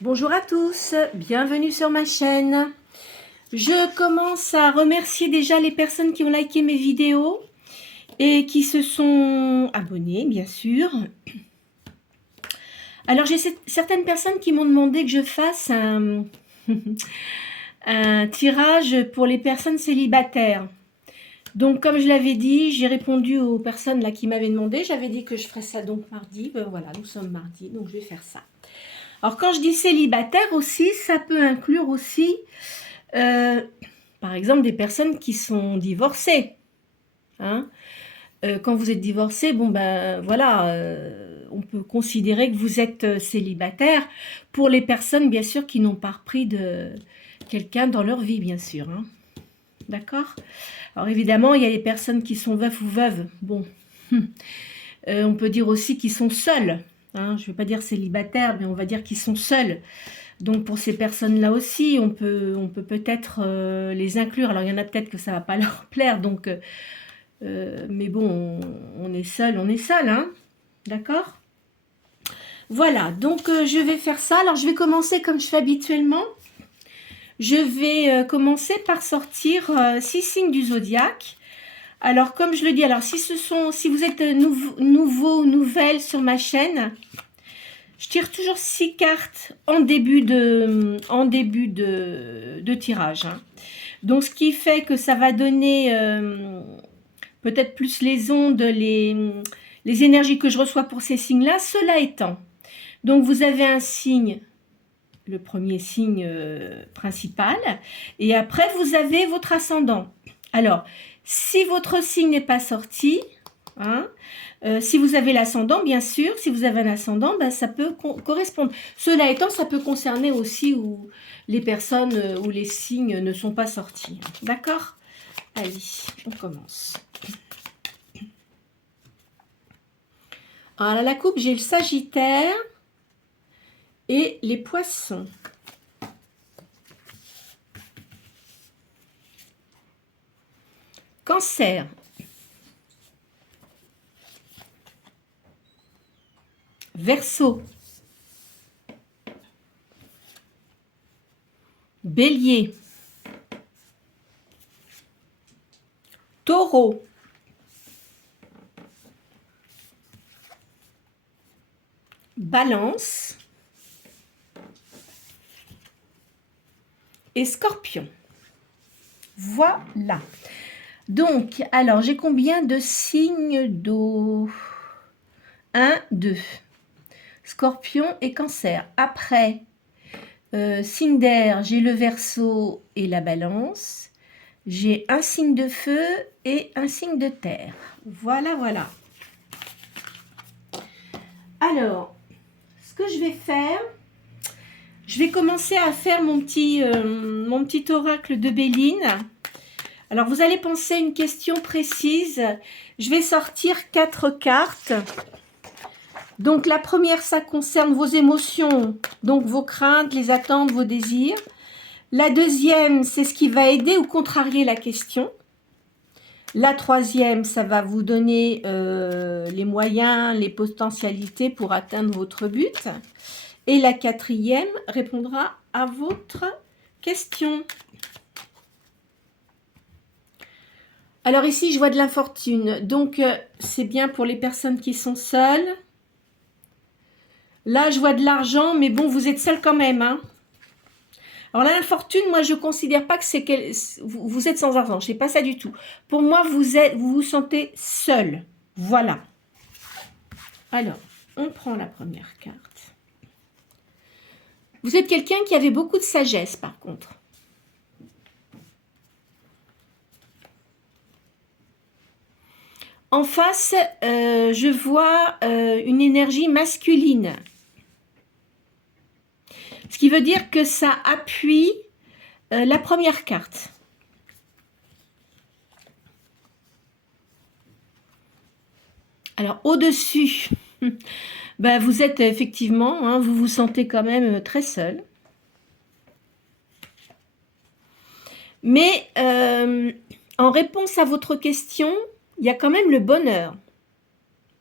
Bonjour à tous, bienvenue sur ma chaîne. Je commence à remercier déjà les personnes qui ont liké mes vidéos et qui se sont abonnées, bien sûr. Alors j'ai certaines personnes qui m'ont demandé que je fasse un tirage pour les personnes célibataires. Donc comme je l'avais dit, j'ai répondu aux personnes là qui m'avaient demandé. J'avais dit que je ferais ça donc mardi. Ben voilà, nous sommes mardi, donc je vais faire ça. Alors quand je dis célibataire aussi, ça peut inclure aussi, par exemple, des personnes qui sont divorcées. Hein. Quand vous êtes divorcé, bon ben voilà, on peut considérer que vous êtes célibataire pour les personnes bien sûr qui n'ont pas repris de quelqu'un dans leur vie, bien sûr. Hein. D'accord? Alors évidemment, il y a les personnes qui sont veufs ou veuves. Bon, on peut dire aussi qu'ils sont seuls. Hein, je ne vais pas dire célibataires, mais on va dire qu'ils sont seuls. Donc pour ces personnes-là aussi, on peut peut-être les inclure. Alors il y en a peut-être que ça ne va pas leur plaire, donc, mais bon, on est seul, hein, d'accord? Voilà, donc je vais faire ça. Alors je vais commencer comme je fais habituellement. Je vais commencer par sortir 6 signes du zodiaque. Alors comme je le dis, alors si vous êtes nouveau ou nouvelle sur ma chaîne, je tire toujours 6 cartes en début de tirage. Hein. Donc, ce qui fait que ça va donner peut-être plus les ondes, les énergies que je reçois pour ces signes-là. Cela étant, donc vous avez un signe, le premier signe principal, et après vous avez votre ascendant. Alors, si votre signe n'est pas sorti, hein, si vous avez l'ascendant, bien sûr, si vous avez un ascendant, ben, ça peut correspondre. Cela étant, ça peut concerner aussi les personnes où les signes ne sont pas sortis. D'accord? Allez, on commence. Alors, à la coupe, j'ai le Sagittaire et les Poissons. Cancer. Verseau. Bélier. Taureau. Balance. Et Scorpion. Voilà. Donc, alors, j'ai combien de signes d'eau? 1, 2. Scorpion et Cancer. Après, signe d'air, j'ai le Verseau et la Balance. J'ai un signe de feu et un signe de terre. Voilà, voilà. Alors, ce que je vais faire, je vais commencer à faire mon petit oracle de Béline. Alors, vous allez penser à une question précise. Je vais sortir 4 cartes. Donc, la première, ça concerne vos émotions, donc vos craintes, les attentes, vos désirs. La deuxième, c'est ce qui va aider ou contrarier la question. La troisième, ça va vous donner les moyens, les potentialités pour atteindre votre but. Et la quatrième répondra à votre question. Alors ici, je vois de l'infortune. Donc, c'est bien pour les personnes qui sont seules. Là, je vois de l'argent, mais bon, vous êtes seul quand même. Hein. Alors, l'infortune, moi, je ne considère pas que c'est vous êtes sans argent. Je ne sais pas ça du tout. Pour moi, vous vous sentez seul. Voilà. Alors, on prend la première carte. Vous êtes quelqu'un qui avait beaucoup de sagesse, par contre. En face, je vois une énergie masculine. Ce qui veut dire que ça appuie la première carte. Alors, au-dessus, ben, vous êtes effectivement, hein, vous vous sentez quand même très seul. Mais en réponse à votre question, il y a quand même le bonheur.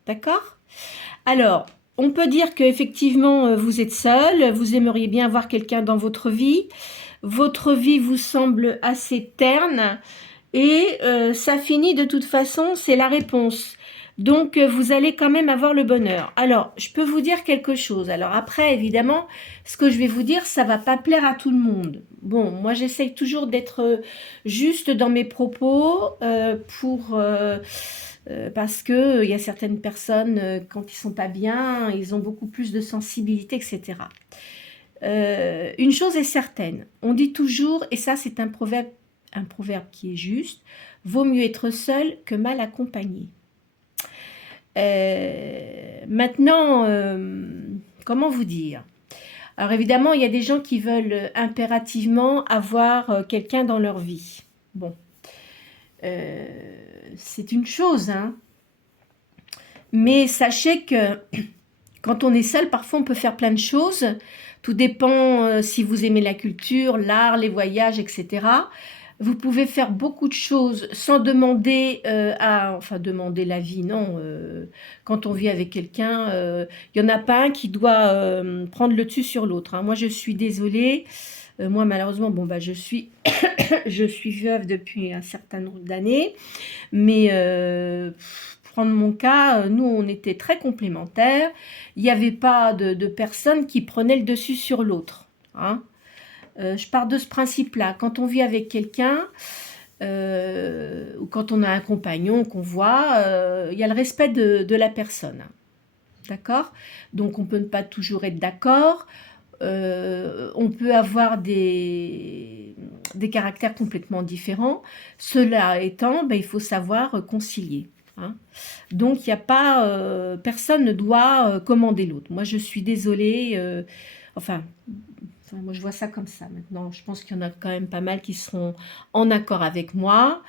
D'accord? Alors, on peut dire qu'effectivement, vous êtes seul, vous aimeriez bien avoir quelqu'un dans votre vie. Votre vie vous semble assez terne et ça finit de toute façon, c'est la réponse. Donc, vous allez quand même avoir le bonheur. Alors, je peux vous dire quelque chose. Alors après, évidemment, ce que je vais vous dire, ça va pas plaire à tout le monde. Bon, moi, j'essaye toujours d'être juste dans mes propos parce que il y a certaines personnes, quand ils sont pas bien, ils ont beaucoup plus de sensibilité, etc. Une chose est certaine, on dit toujours, et ça c'est un proverbe qui est juste, vaut mieux être seul que mal accompagné. Maintenant, comment vous dire? Alors évidemment, il y a des gens qui veulent impérativement avoir quelqu'un dans leur vie. Bon, c'est une chose, hein. Mais sachez que quand on est seul, parfois on peut faire plein de choses. Tout dépend si vous aimez la culture, l'art, les voyages, etc. Vous pouvez faire beaucoup de choses sans demander enfin demander l'avis, non. Quand on vit avec quelqu'un, il n'y en a pas un qui doit prendre le dessus sur l'autre, hein. Moi, je suis désolée. Moi, malheureusement, bon, bah, je suis veuve depuis un certain nombre d'années. Mais prendre mon cas, nous, on était très complémentaires. Il n'y avait pas de personne qui prenait le dessus sur l'autre, hein. Je pars de ce principe-là. Quand on vit avec quelqu'un, ou quand on a un compagnon qu'on voit, il y a le respect de la personne. D'accord? Donc, on peut ne pas toujours être d'accord. On peut avoir des caractères complètement différents. Cela étant, ben, il faut savoir concilier, hein. Donc, il n'y a pas... personne ne doit commander l'autre. Moi, je suis désolée. Moi, je vois ça comme ça maintenant. Je pense qu'il y en a quand même pas mal qui seront en accord avec moi.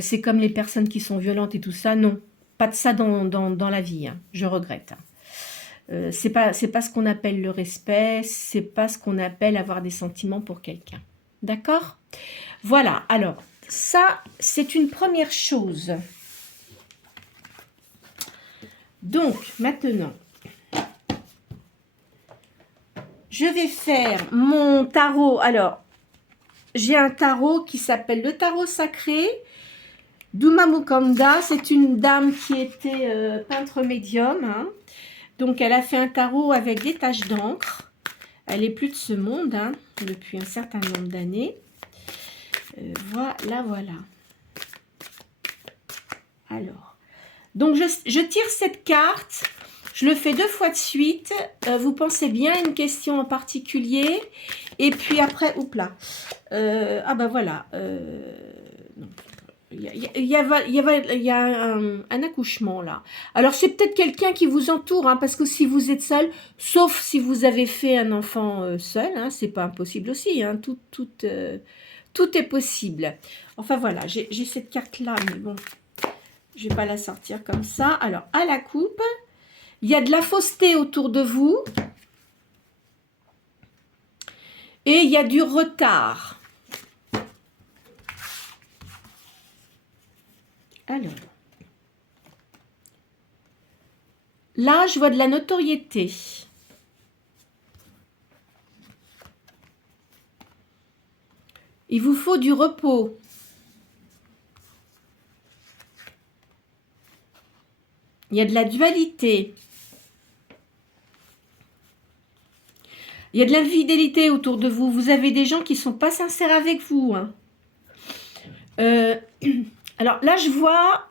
C'est comme les personnes qui sont violentes et tout ça. Non, pas de ça dans la vie, hein. Je regrette. C'est pas ce qu'on appelle le respect, c'est pas ce qu'on appelle avoir des sentiments pour quelqu'un. D'accord? Voilà, alors, ça, c'est une première chose. Donc, maintenant, je vais faire mon tarot. Alors, j'ai un tarot qui s'appelle le tarot sacré d'Uma Mukanda. C'est une dame qui était peintre médium, hein. Donc, elle a fait un tarot avec des taches d'encre. Elle est plus de ce monde, hein, depuis un certain nombre d'années. Voilà, voilà. Alors, donc je tire cette carte. Je le fais 2 fois de suite. Vous pensez bien à une question en particulier. Et puis après, oups là. Ah ben voilà. Il y a un accouchement là. Alors c'est peut-être quelqu'un qui vous entoure, hein, parce que si vous êtes seul, sauf si vous avez fait un enfant seul, hein, c'est pas impossible aussi, hein, tout est possible. Enfin voilà, j'ai cette carte là, mais bon, je vais pas la sortir comme ça. Alors à la coupe, il y a de la fausseté autour de vous et il y a du retard. Alors, là, je vois de la notoriété. Il vous faut du repos. Il y a de la dualité. Il y a de l'infidélité autour de vous. Vous avez des gens qui ne sont pas sincères avec vous, hein. Alors là, je vois...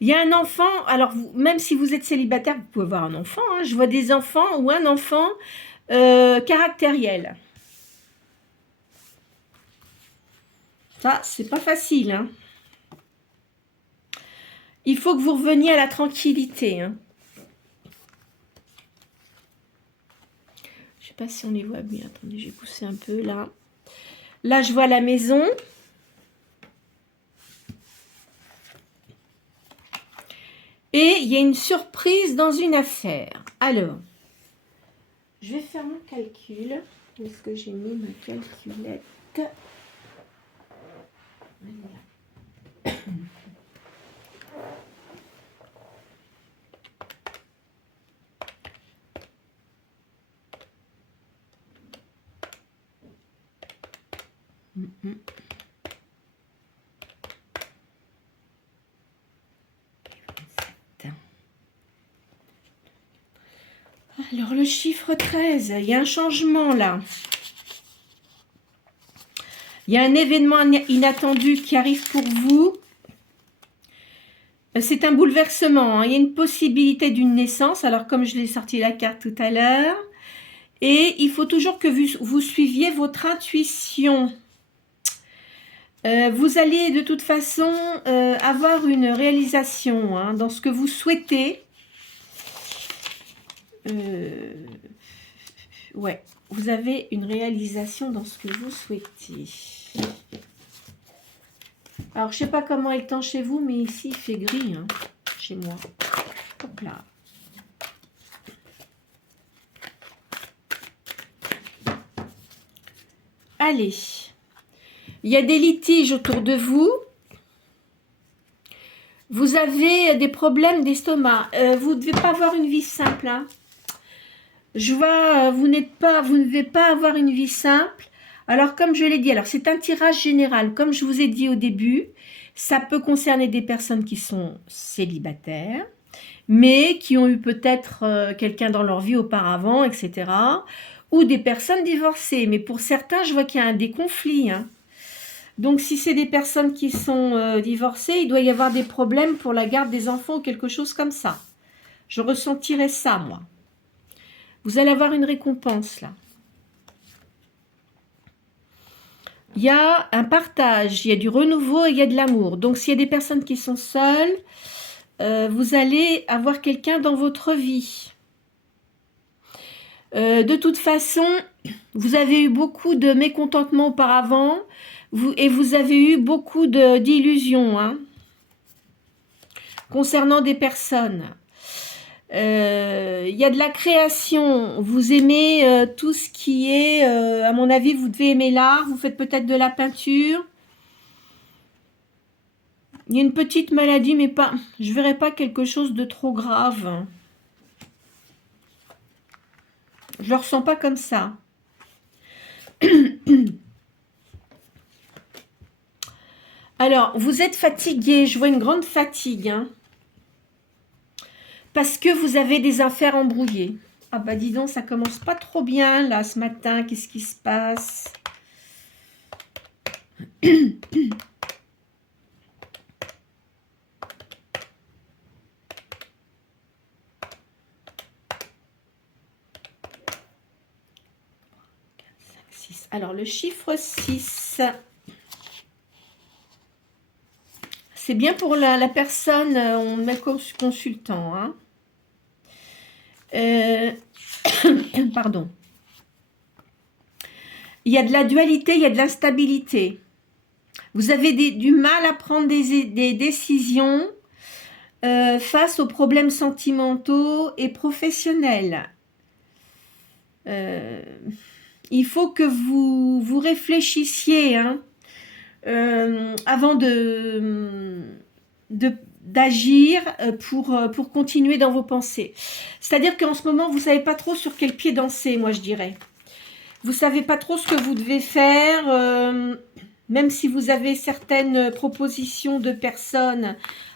il y a un enfant, alors même si vous êtes célibataire, vous pouvez avoir un enfant, hein. Je vois des enfants ou un enfant caractériel. Ça, c'est pas facile, hein. Il faut que vous reveniez à la tranquillité, hein. Je sais pas si on les voit bien. Attendez, je vais pousser un peu là. Là, je vois la maison. Et il y a une surprise dans une affaire. Alors, je vais faire mon calcul. Où est-ce que j'ai mis ma calculette? Voilà. Mm. Alors, le chiffre 13, il y a un changement là. Il y a un événement inattendu qui arrive pour vous. C'est un bouleversement, hein. Il y a une possibilité d'une naissance. Alors, comme je l'ai sorti la carte tout à l'heure. Et il faut toujours que vous suiviez votre intuition. Vous allez de toute façon avoir une réalisation, hein, dans ce que vous souhaitez. Ouais, vous avez une réalisation dans ce que vous souhaitez. Alors, je sais pas comment est le temps chez vous, mais ici, il fait gris, hein, chez moi. Hop là. Allez. Il y a des litiges autour de vous. Vous avez des problèmes d'estomac. Vous ne devez pas avoir une vie simple, hein. Je vois, vous ne devez pas avoir une vie simple. Alors, comme je l'ai dit, alors c'est un tirage général. Comme je vous ai dit au début, ça peut concerner des personnes qui sont célibataires, mais qui ont eu peut-être quelqu'un dans leur vie auparavant, etc. Ou des personnes divorcées. Mais pour certains, je vois qu'il y a des conflits, hein. Donc, si c'est des personnes qui sont divorcées, il doit y avoir des problèmes pour la garde des enfants ou quelque chose comme ça. Je ressentirais ça, moi. Vous allez avoir une récompense, là. Il y a un partage, il y a du renouveau et il y a de l'amour. Donc, s'il y a des personnes qui sont seules, vous allez avoir quelqu'un dans votre vie. De toute façon, vous avez eu beaucoup de mécontentement auparavant et vous avez eu beaucoup d'illusions, hein, concernant des personnes. Il y a de la création. Vous aimez tout ce qui est, à mon avis, vous devez aimer l'art. Vous faites peut-être de la peinture. Il y a une petite maladie, mais pas. Je ne verrai pas quelque chose de trop grave. Je ne le ressens pas comme ça. Alors, vous êtes fatigué. Je vois une grande fatigue, hein, parce que vous avez des affaires embrouillées. Ah bah dis donc, ça commence pas trop bien là ce matin. Qu'est-ce qui se passe? Alors, le chiffre 6, c'est bien pour la personne, on met consultant, hein. Pardon. Il y a de la dualité, il y a de l'instabilité. Vous avez du mal à prendre des décisions face aux problèmes sentimentaux et professionnels. Il faut que vous réfléchissiez, hein, avant d'agir pour continuer dans vos pensées. C'est-à-dire qu'en ce moment, vous ne savez pas trop sur quel pied danser, moi je dirais. Vous ne savez pas trop ce que vous devez faire, même si vous avez certaines propositions de personnes.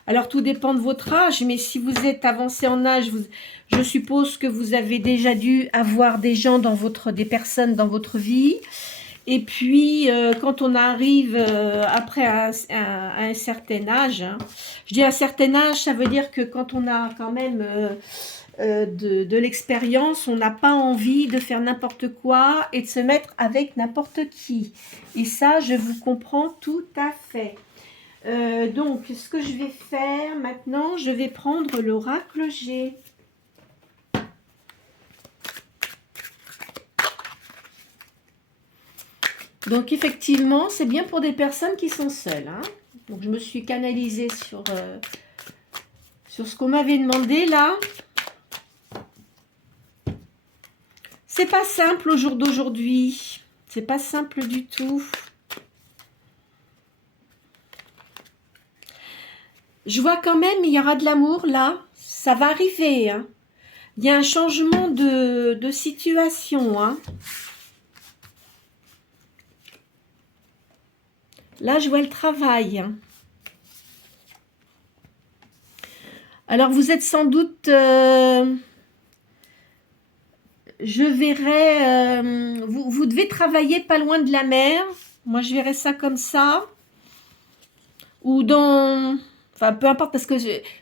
Alors, tout dépend de votre âge, mais si vous êtes avancé en âge, je suppose que vous avez déjà dû avoir des personnes dans votre vie. Et puis, quand on arrive après à un certain âge, hein, je dis un certain âge, ça veut dire que quand on a quand même de l'expérience, on n'a pas envie de faire n'importe quoi et de se mettre avec n'importe qui. Et ça, je vous comprends tout à fait. Donc, ce que je vais faire maintenant, je vais prendre l'oracle G. Donc, effectivement, c'est bien pour des personnes qui sont seules, hein. Donc, je me suis canalisée sur ce qu'on m'avait demandé, là. C'est pas simple au jour d'aujourd'hui. C'est pas simple du tout. Je vois quand même, il y aura de l'amour, là. Ça va arriver, hein. Il y a un changement de situation, hein. Là, je vois le travail. Alors, vous êtes sans doute... je verrais... vous devez travailler pas loin de la mer. Moi, je verrais ça comme ça. Ou dans... Enfin, peu importe, parce que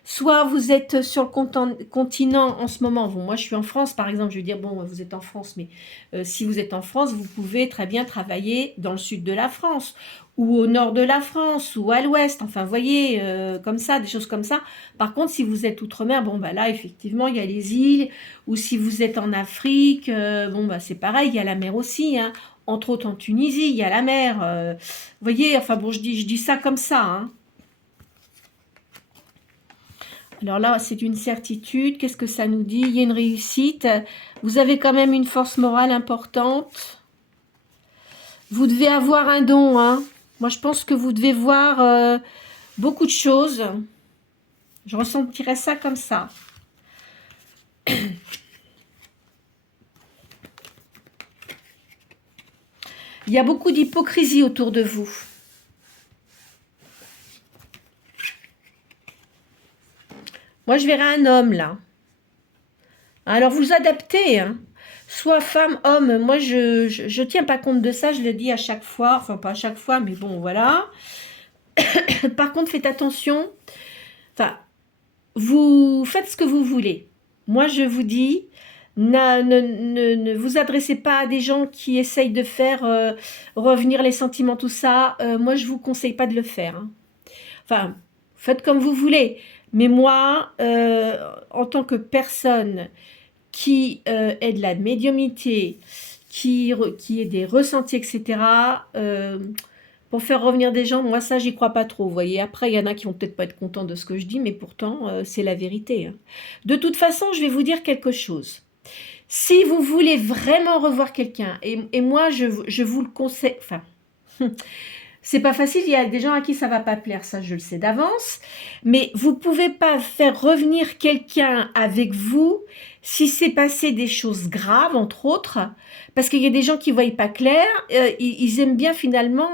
soit vous êtes sur le continent en ce moment. Bon, moi, je suis en France, par exemple. Je veux dire, bon, vous êtes en France, mais si vous êtes en France, vous pouvez très bien travailler dans le sud de la France, ou au nord de la France, ou à l'ouest. Enfin, vous voyez, comme ça, des choses comme ça. Par contre, si vous êtes outre-mer, bon, bah là, effectivement, il y a les îles. Ou si vous êtes en Afrique, bon, bah c'est pareil, il y a la mer aussi, hein. Entre autres, en Tunisie, il y a la mer. Vous voyez, enfin bon, je dis ça comme ça, hein. Alors là, c'est une certitude. Qu'est-ce que ça nous dit? Il y a une réussite. Vous avez quand même une force morale importante. Vous devez avoir un don, hein. Moi, je pense que vous devez voir beaucoup de choses. Je ressentirais ça comme ça. Il y a beaucoup d'hypocrisie autour de vous. Moi, je verrais un homme, là. Alors, vous adaptez, hein. Soit femme, homme. Moi, je tiens pas compte de ça. Je le dis à chaque fois. Enfin, pas à chaque fois, mais bon, voilà. Par contre, faites attention. Enfin, vous faites ce que vous voulez. Moi, je vous dis, ne vous adressez pas à des gens qui essayent de faire revenir les sentiments, tout ça. Moi, je vous conseille pas de le faire, hein. Enfin, faites comme vous voulez. Mais moi, en tant que personne qui ait de la médiumnité, qui ait des ressentis, etc., pour faire revenir des gens, moi ça j'y crois pas trop, vous voyez. Après il y en a qui vont peut-être pas être contents de ce que je dis, mais pourtant c'est la vérité, hein. De toute façon, je vais vous dire quelque chose. Si vous voulez vraiment revoir quelqu'un, et moi je vous le conseille, enfin, c'est pas facile, il y a des gens à qui ça va pas plaire, ça je le sais d'avance, mais vous pouvez pas faire revenir quelqu'un avec vous si c'est passé des choses graves, entre autres, parce qu'il y a des gens qui voient pas clair, ils aiment bien finalement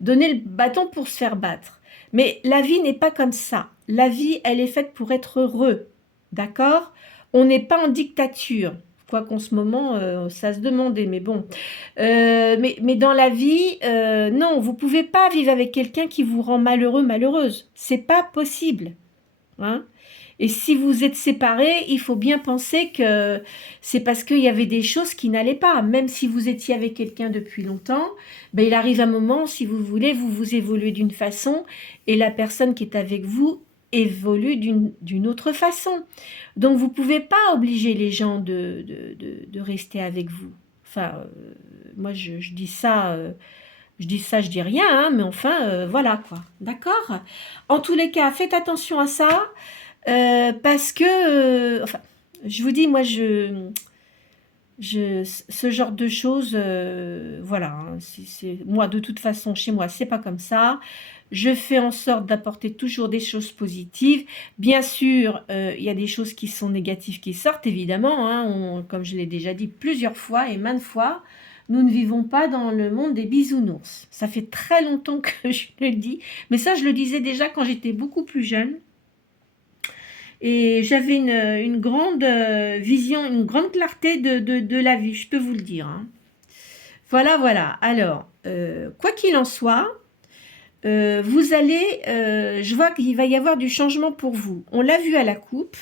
donner le bâton pour se faire battre. Mais la vie n'est pas comme ça. La vie, elle est faite pour être heureux, d'accord? On n'est pas en dictature. Quoi qu'en ce moment, ça se demandait, mais bon. Mais dans la vie, non, vous pouvez pas vivre avec quelqu'un qui vous rend malheureux, malheureuse. C'est pas possible, hein. Et si vous êtes séparés, il faut bien penser que c'est parce qu'il y avait des choses qui n'allaient pas. Même si vous étiez avec quelqu'un depuis longtemps, ben il arrive un moment, si vous voulez, vous évoluez d'une façon et la personne qui est avec vous évolue d'une autre façon. Donc vous ne pouvez pas obliger les gens de rester avec vous. Enfin, moi je dis ça, je dis rien, hein, mais enfin, voilà quoi. D'accord? En tous les cas, faites attention à ça. Parce que, enfin, je vous dis, moi, ce genre de choses, voilà, hein, moi, de toute façon, chez moi, c'est pas comme ça. Je fais en sorte d'apporter toujours des choses positives. Bien sûr, il y a des choses qui sont négatives qui sortent, évidemment, hein, comme je l'ai déjà dit plusieurs fois et maintes fois, nous ne vivons pas dans le monde des bisounours. Ça fait très longtemps que je le dis, mais ça, je le disais déjà quand j'étais beaucoup plus jeune. Et j'avais une grande vision, une grande clarté de la vie, je peux vous le dire, hein. Voilà, voilà. Alors, quoi qu'il en soit, vous allez, je vois qu'il va y avoir du changement pour vous. On l'a vu à la coupe.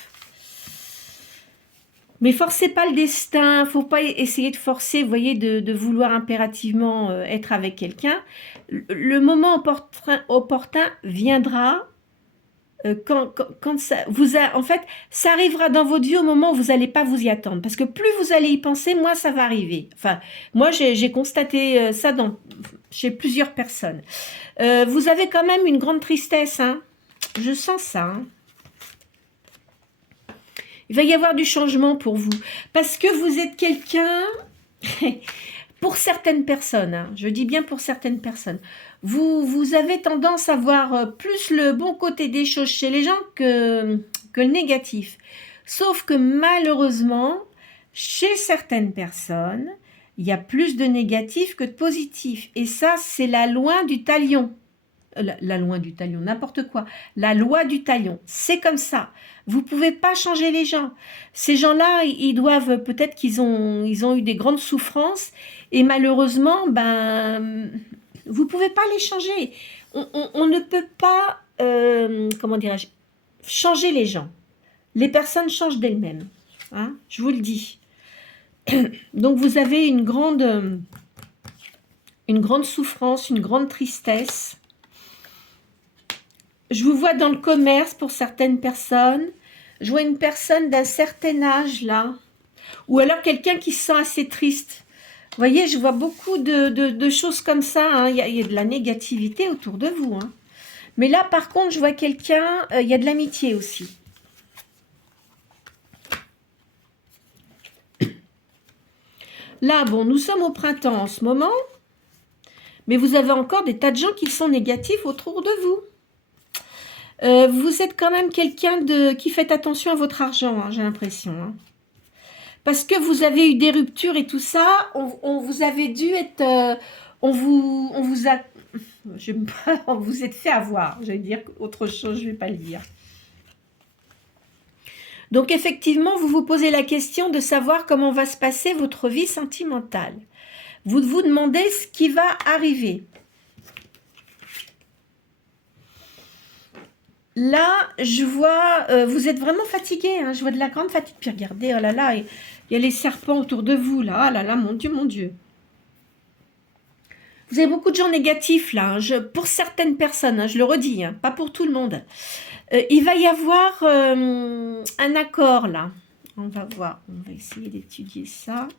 Mais forcez pas le destin, faut pas essayer de forcer, vous voyez, de vouloir impérativement être avec quelqu'un. Le moment opportun viendra. Quand ça en fait, ça arrivera dans votre vie au moment où vous n'allez pas vous y attendre. Parce que plus vous allez y penser, moins ça va arriver. Enfin, moi, j'ai constaté ça chez plusieurs personnes. Vous avez quand même une grande tristesse, hein. Je sens ça, hein. Il va y avoir du changement pour vous. Parce que vous êtes quelqu'un... Pour certaines personnes, hein, je dis bien pour certaines personnes, vous avez tendance à voir plus le bon côté des choses chez les gens que le négatif. Sauf que malheureusement, chez certaines personnes, Il y a plus de négatif que de positif. Et ça, c'est la loi du talion. La loi du talion, n'importe quoi. La loi du talion, c'est comme ça. Vous pouvez pas changer les gens. Ces gens-là, ils doivent, peut-être qu'ils ont eu des grandes souffrances et malheureusement, ben, vous pouvez pas les changer. On ne peut pas, comment dirais-je, changer les gens. Les personnes changent d'elles-mêmes. Hein, je vous le dis. Donc vous avez une grande souffrance, une grande tristesse. Je vous vois dans le commerce pour certaines personnes. Je vois une personne d'un certain âge là. Ou alors quelqu'un qui se sent assez triste. Vous voyez, je vois beaucoup de choses comme ça. Hein. Il y a de la négativité autour de vous. Hein. Mais là, par contre, je vois quelqu'un, il y a de l'amitié aussi. Là, bon, nous sommes au printemps en ce moment. Mais vous avez encore des tas de gens qui sont négatifs autour de vous. Vous êtes quand même quelqu'un qui fait attention à votre argent, hein, j'ai l'impression. Hein. Parce que vous avez eu des ruptures et tout ça, on vous avait dû être... on vous a... on vous êtes fait avoir, je vais dire autre chose, je ne vais pas le dire. Donc effectivement, vous vous posez la question de savoir comment va se passer votre vie sentimentale. Vous vous demandez ce qui va arriver. Là, je vois, vous êtes vraiment fatigué, hein, je vois de la grande fatigue. Puis regardez, oh là là, il y a les serpents autour de vous, là, oh là là, mon Dieu, mon Dieu. Vous avez beaucoup de gens négatifs, là, hein, pour certaines personnes, hein, je le redis, hein, pas pour tout le monde. Il va y avoir un accord, là. On va voir, on va essayer d'étudier ça.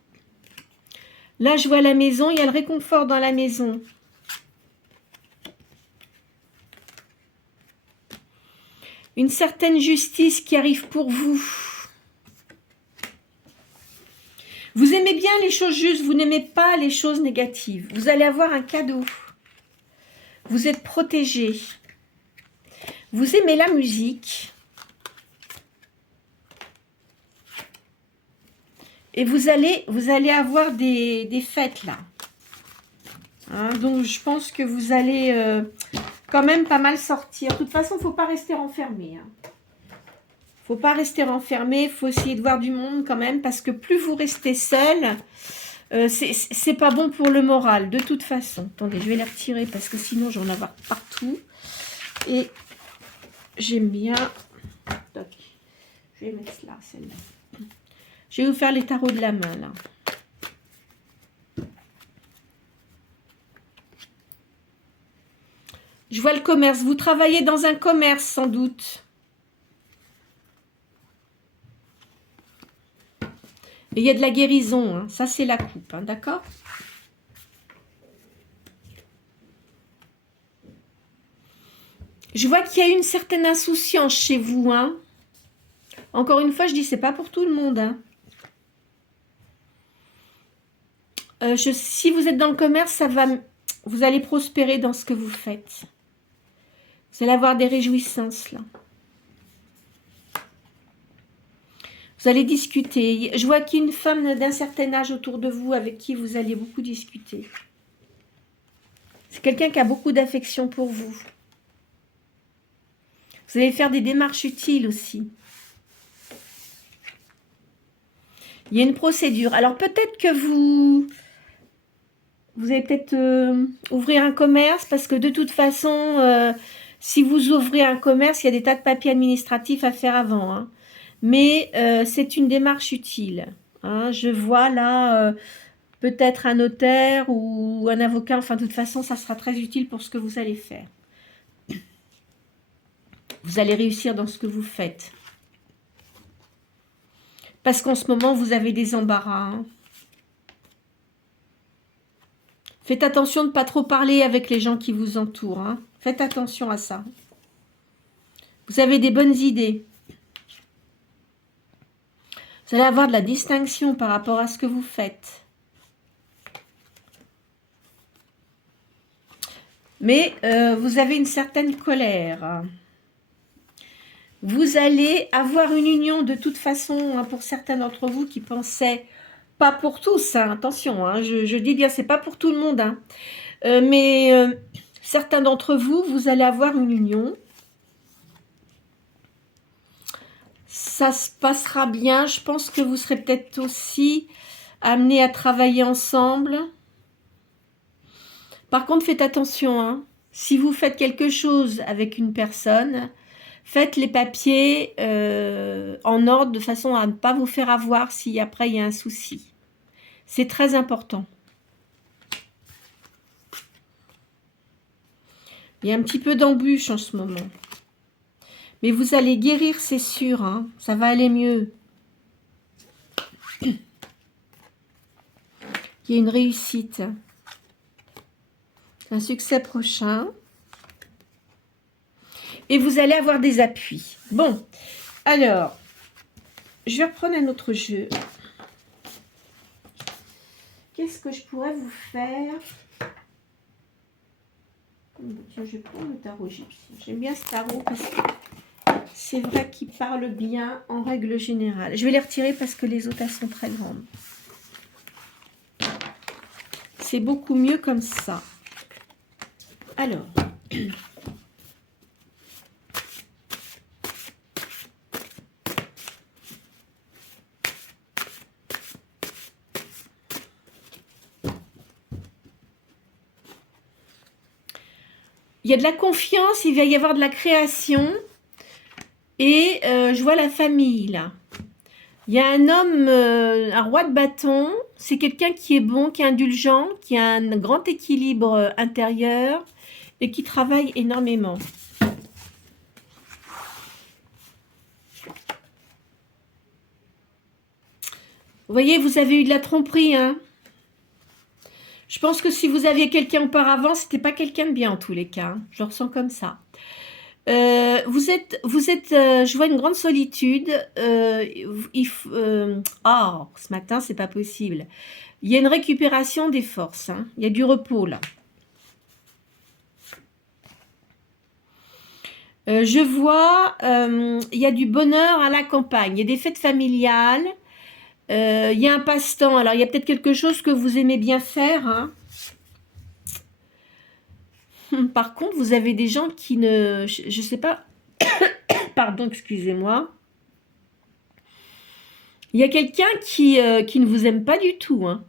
Là, je vois la maison, il y a le réconfort dans la maison. Une certaine justice qui arrive pour vous. Vous aimez bien les choses justes, vous n'aimez pas les choses négatives. Vous allez avoir un cadeau. Vous êtes protégé. Vous aimez la musique. Et vous allez avoir des fêtes là. Hein, donc je pense que vous allez quand même pas mal sortir. De toute façon, il ne faut pas rester enfermé. Hein. Faut pas rester enfermé, il faut essayer de voir du monde quand même, parce que plus vous restez seul, c'est pas bon pour le moral, de toute façon. Attendez, je vais les retirer, parce que sinon, je vais en avoir partout. Et j'aime bien... Toc. Je vais mettre là, celle-là. Je vais vous faire les tarots de la main, là. Je vois le commerce. Vous travaillez dans un commerce, sans doute. Et il y a de la guérison. Hein. Ça, c'est la coupe. Hein, d'accord ? Je vois qu'il y a une certaine insouciance chez vous. Hein. Encore une fois, je dis, c'est pas pour tout le monde. Hein. Si vous êtes dans le commerce, vous allez prospérer dans ce que vous faites. Vous allez avoir des réjouissances, là. Vous allez discuter. Je vois qu'il y a une femme d'un certain âge autour de vous avec qui vous allez beaucoup discuter. C'est quelqu'un qui a beaucoup d'affection pour vous. Vous allez faire des démarches utiles aussi. Il y a une procédure. Alors peut-être que vous allez peut-être ouvrir un commerce parce que de toute façon, si vous ouvrez un commerce, il y a des tas de papiers administratifs à faire avant. Hein. Mais c'est une démarche utile. Hein. Je vois là peut-être un notaire ou un avocat. Enfin, de toute façon, ça sera très utile pour ce que vous allez faire. Vous allez réussir dans ce que vous faites. Parce qu'en ce moment, vous avez des embarras. Hein. Faites attention de ne pas trop parler avec les gens qui vous entourent. Hein. Faites attention à ça. Vous avez des bonnes idées. Vous allez avoir de la distinction par rapport à ce que vous faites. Mais vous avez une certaine colère. Vous allez avoir une union de toute façon, hein, pour certains d'entre vous qui pensaient Pas pour tous, hein, attention, hein, je dis bien, c'est pas pour tout le monde. Hein. Certains d'entre vous, vous allez avoir une union. Ça se passera bien. Je pense que vous serez peut-être aussi amenés à travailler ensemble. Par contre, faites attention. Hein. Si vous faites quelque chose avec une personne, faites les papiers en ordre de façon à ne pas vous faire avoir si après il y a un souci. C'est très important. Il y a un petit peu d'embûche en ce moment. Mais vous allez guérir, c'est sûr. Hein. Ça va aller mieux. Il y a une réussite. Un succès prochain. Et vous allez avoir des appuis. Bon, alors, je vais reprendre un autre jeu. Qu'est-ce que je pourrais vous faire? Tiens, je vais prendre le tarot égyptien. J'aime bien ce tarot parce que c'est vrai qu'il parle bien en règle générale. Je vais les retirer parce que les autres, elles sont très grandes. C'est beaucoup mieux comme ça. Alors... il y a de la confiance, il va y avoir de la création. Et je vois la famille, là. Il y a un homme, un roi de bâton. C'est quelqu'un qui est bon, qui est indulgent, qui a un grand équilibre intérieur et qui travaille énormément. Vous voyez, vous avez eu de la tromperie, hein. Je pense que si vous aviez quelqu'un auparavant, c'était pas quelqu'un de bien en tous les cas. Hein. Je le ressens comme ça. Vous êtes, je vois une grande solitude. Ce matin, c'est pas possible. Il y a une récupération des forces. Hein. Il y a du repos là. Je vois, il y a du bonheur à la campagne. Il y a des fêtes familiales. Il y a un passe-temps. Alors, il y a peut-être quelque chose que vous aimez bien faire. Hein. Par contre, vous avez des gens qui ne... Je sais pas... Pardon, excusez-moi. Il y a quelqu'un qui ne vous aime pas du tout. Hein.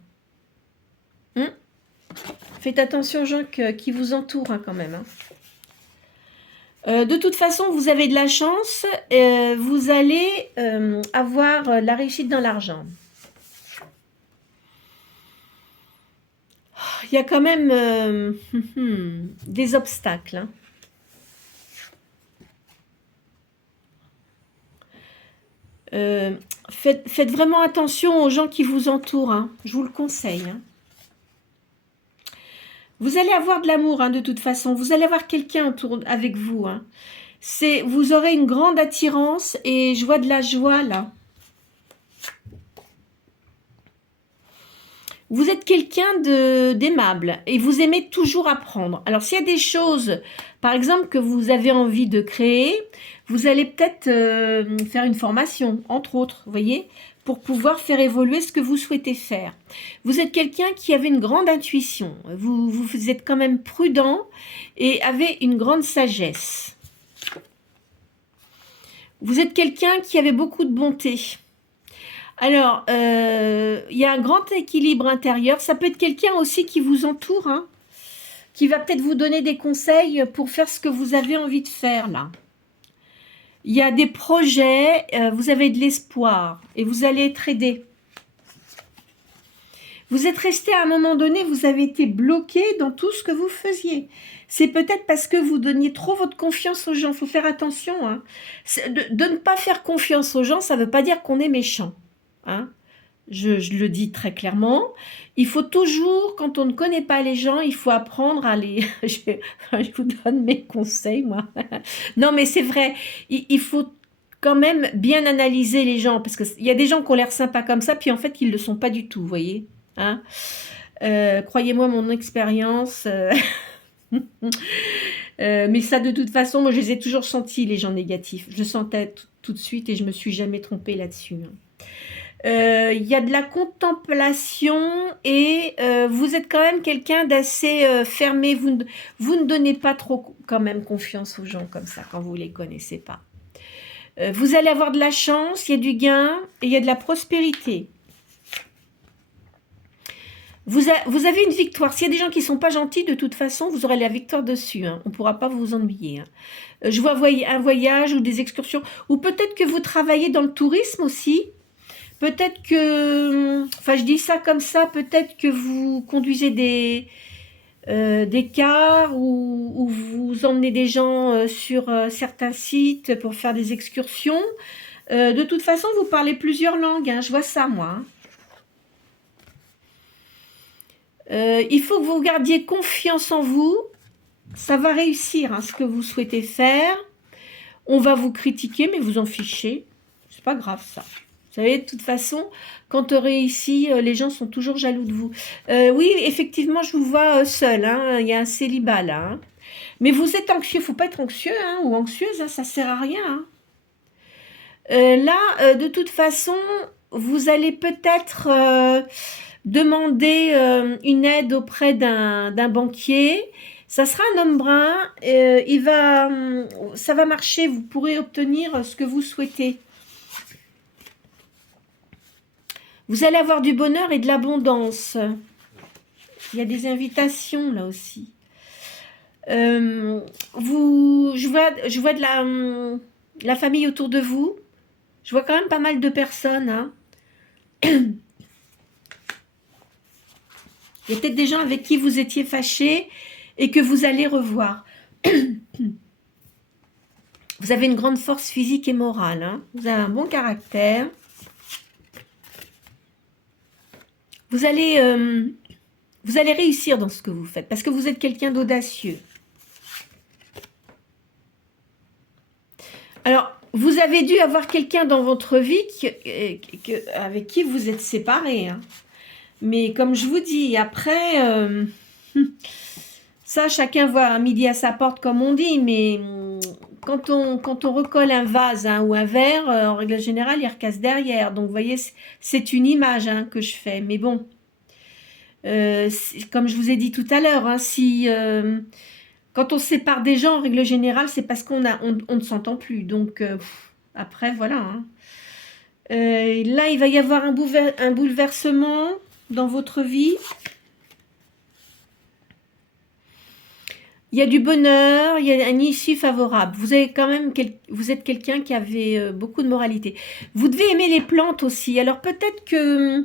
Faites attention aux gens qui vous entourent hein, quand même. Hein. De toute façon, vous avez de la chance. Vous allez avoir la réussite dans l'argent. Il y a quand même des obstacles. Hein. Faites vraiment attention aux gens qui vous entourent. Hein. Je vous le conseille. Hein. Vous allez avoir de l'amour hein, de toute façon. Vous allez avoir quelqu'un autour avec vous. Hein. Vous aurez une grande attirance et je vois de la joie là. Vous êtes quelqu'un d'aimable et vous aimez toujours apprendre. Alors, s'il y a des choses, par exemple, que vous avez envie de créer, vous allez peut-être faire une formation, entre autres, vous voyez, pour pouvoir faire évoluer ce que vous souhaitez faire. Vous êtes quelqu'un qui avait une grande intuition. Vous êtes quand même prudent et avez une grande sagesse. Vous êtes quelqu'un qui avait beaucoup de bonté. Alors, il y a un grand équilibre intérieur. Ça peut être quelqu'un aussi qui vous entoure, hein, qui va peut-être vous donner des conseils pour faire ce que vous avez envie de faire, là. Il y a des projets, vous avez de l'espoir et vous allez être aidé. Vous êtes resté à un moment donné, vous avez été bloqué dans tout ce que vous faisiez. C'est peut-être parce que vous donniez trop votre confiance aux gens. Il faut faire attention. Hein. De ne pas faire confiance aux gens, ça ne veut pas dire qu'on est méchant. Hein, je le dis très clairement. Il faut toujours, quand on ne connaît pas les gens, il faut apprendre à les... je vous donne mes conseils, moi. Non, mais c'est vrai. Il faut quand même bien analyser les gens. Parce qu'il y a des gens qui ont l'air sympas comme ça, puis en fait, ils ne le sont pas du tout, vous voyez. Hein, croyez-moi, mon expérience... mais ça, de toute façon, moi, je les ai toujours sentis, les gens négatifs. Je le sentais tout de suite et je ne me suis jamais trompée là-dessus. Hein. Il y a de la contemplation et vous êtes quand même quelqu'un d'assez fermé. Vous ne donnez pas trop quand même confiance aux gens comme ça quand vous ne les connaissez pas. Vous allez avoir de la chance, il y a du gain et il y a de la prospérité. Vous avez une victoire. S'il y a des gens qui ne sont pas gentils, de toute façon, vous aurez la victoire dessus. Hein. On ne pourra pas vous ennuyer. Hein. Je vois un voyage ou des excursions. Ou peut-être que vous travaillez dans le tourisme aussi. Peut-être que, enfin je dis ça comme ça, peut-être que vous conduisez des cars ou vous emmenez des gens sur certains sites pour faire des excursions. De toute façon, vous parlez plusieurs langues. Hein. Je vois ça, moi. Hein. Il faut que vous gardiez confiance en vous. Ça va réussir, hein, ce que vous souhaitez faire. On va vous critiquer, mais vous en fichez. C'est pas grave, ça. Vous savez, de toute façon, quand on réussit, les gens sont toujours jaloux de vous. Oui, effectivement, je vous vois seul. Hein, il y a un célibat, là. Hein. Mais vous êtes anxieux. Il ne faut pas être anxieux hein, ou anxieuse. Hein, ça ne sert à rien. Hein. Là, de toute façon, vous allez peut-être... demander une aide auprès d'un banquier. Ça sera un homme brun. Ça va marcher. Vous pourrez obtenir ce que vous souhaitez. Vous allez avoir du bonheur et de l'abondance. Il y a des invitations là aussi. Je vois de la famille autour de vous. Je vois quand même pas mal de personnes. Hein. Il y a peut-être des gens avec qui vous étiez fâchés et que vous allez revoir. Vous avez une grande force physique et morale. Hein. Vous avez un bon caractère. Vous allez réussir dans ce que vous faites parce que vous êtes quelqu'un d'audacieux. Alors, vous avez dû avoir quelqu'un dans votre vie avec qui vous êtes séparés. Hein. Mais comme je vous dis, après, ça, chacun voit un midi à sa porte, comme on dit. Mais quand on recolle un vase hein, ou un verre, en règle générale, il recasse derrière. Donc, vous voyez, c'est une image hein, que je fais. Mais bon, comme je vous ai dit tout à l'heure, hein, quand on se sépare des gens, en règle générale, c'est parce qu'on ne s'entend plus. Donc, après, voilà. Hein. Là, il va y avoir un bouleversement dans votre vie. Il y a du bonheur, il y a une issue favorable. Vous êtes quelqu'un qui avait beaucoup de moralité. Vous devez aimer les plantes aussi. Alors peut-être que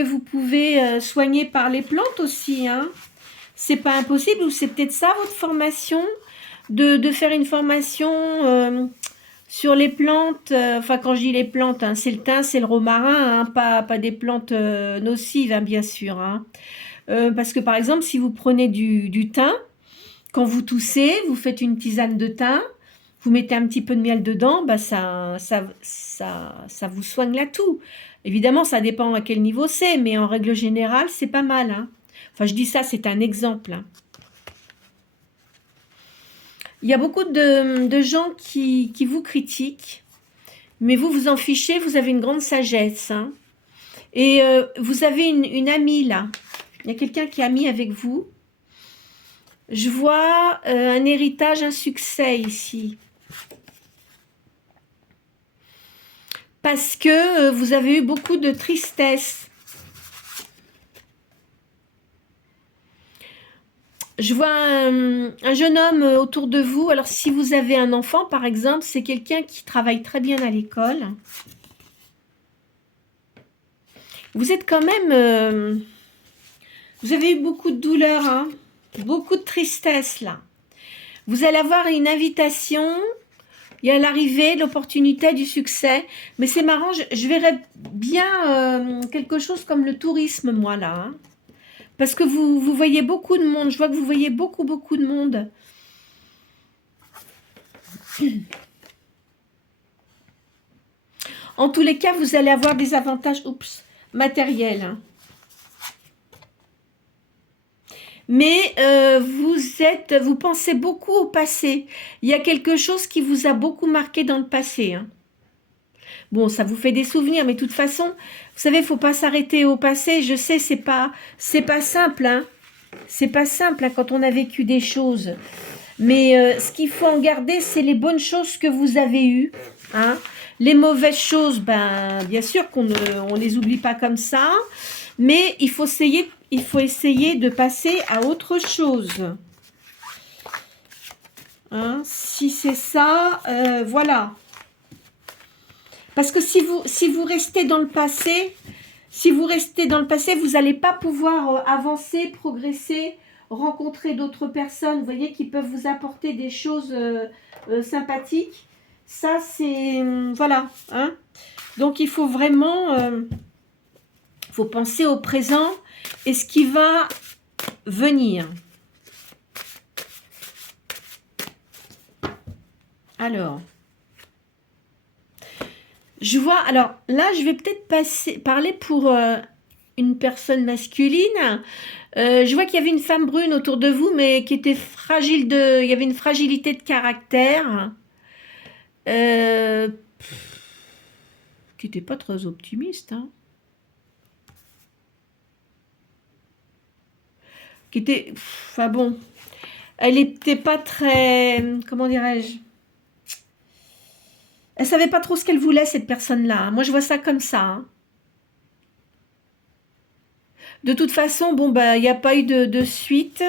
vous pouvez soigner par les plantes aussi. Hein. C'est pas impossible ou c'est peut-être ça votre formation de faire une formation sur les plantes. Enfin quand je dis les plantes, hein, c'est le thym, c'est le romarin, hein, pas des plantes nocives hein, bien sûr. Hein. Parce que par exemple, si vous prenez du thym, quand vous toussez, vous faites une tisane de thym, vous mettez un petit peu de miel dedans, bah ça vous soigne la toux. Évidemment, ça dépend à quel niveau c'est, mais en règle générale, c'est pas mal. Hein. Enfin, je dis ça, c'est un exemple. Hein. Il y a beaucoup de gens qui vous critiquent, mais vous en fichez, vous avez une grande sagesse. Hein. Et vous avez une amie là. Il y a quelqu'un qui est ami avec vous. Je vois un héritage, un succès ici. Parce que vous avez eu beaucoup de tristesse. Je vois un jeune homme autour de vous. Alors, si vous avez un enfant, par exemple, c'est quelqu'un qui travaille très bien à l'école. Vous êtes quand même... vous avez eu beaucoup de douleur, hein, beaucoup de tristesse, là. Vous allez avoir une invitation... Il y a l'arrivée, l'opportunité du succès. Mais c'est marrant, je verrais bien quelque chose comme le tourisme, moi, là. Hein. Parce que vous voyez beaucoup de monde. Je vois que vous voyez beaucoup de monde. En tous les cas, vous allez avoir des avantages matériels. Hein. Mais vous pensez beaucoup au passé. Il y a quelque chose qui vous a beaucoup marqué dans le passé. Hein. Bon, ça vous fait des souvenirs, mais de toute façon, vous savez, il ne faut pas s'arrêter au passé. Je sais, c'est pas simple, hein. C'est pas simple hein, quand on a vécu des choses. Mais ce qu'il faut en garder, c'est les bonnes choses que vous avez eues. Hein. Les mauvaises choses, ben, bien sûr qu'on ne les oublie pas comme ça. Mais il faut essayer de passer à autre chose. Hein, si c'est ça, voilà. Parce que si vous restez dans le passé, vous n'allez pas pouvoir avancer, progresser, rencontrer d'autres personnes, vous voyez, qui peuvent vous apporter des choses sympathiques. Ça, c'est... voilà. Hein. Donc, il faut vraiment... faut penser au présent et ce qui va venir. Alors... je vois, alors là, je vais peut-être parler pour une personne masculine. Je vois qu'il y avait une femme brune autour de vous, mais qui était fragile il y avait une fragilité de caractère. Qui n'était pas très optimiste. Hein. Qui était, enfin bon, elle n'était pas très, comment dirais-je, elle savait pas trop ce qu'elle voulait, cette personne-là. Moi, je vois ça comme ça. Hein. De toute façon, bon, ben, il n'y a pas eu de suite.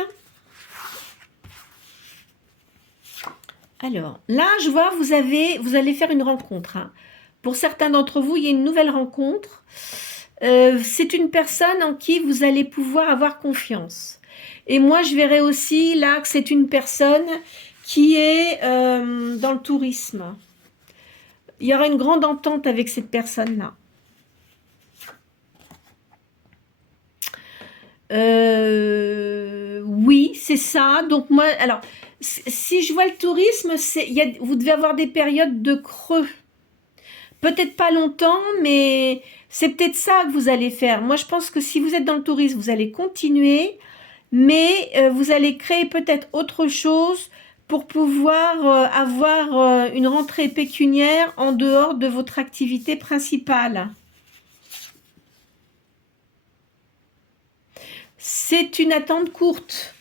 Alors, là, je vois, vous allez faire une rencontre. Hein. Pour certains d'entre vous, il y a une nouvelle rencontre. C'est une personne en qui vous allez pouvoir avoir confiance. Et moi, je verrai aussi, là, que c'est une personne qui est dans le tourisme. Il y aura une grande entente avec cette personne-là. Oui, c'est ça. Donc moi, alors, si je vois le tourisme, vous devez avoir des périodes de creux. Peut-être pas longtemps, mais c'est peut-être ça que vous allez faire. Moi, je pense que si vous êtes dans le tourisme, vous allez continuer, mais vous allez créer peut-être autre chose pour pouvoir avoir une rentrée pécuniaire en dehors de votre activité principale. C'est une attente courte,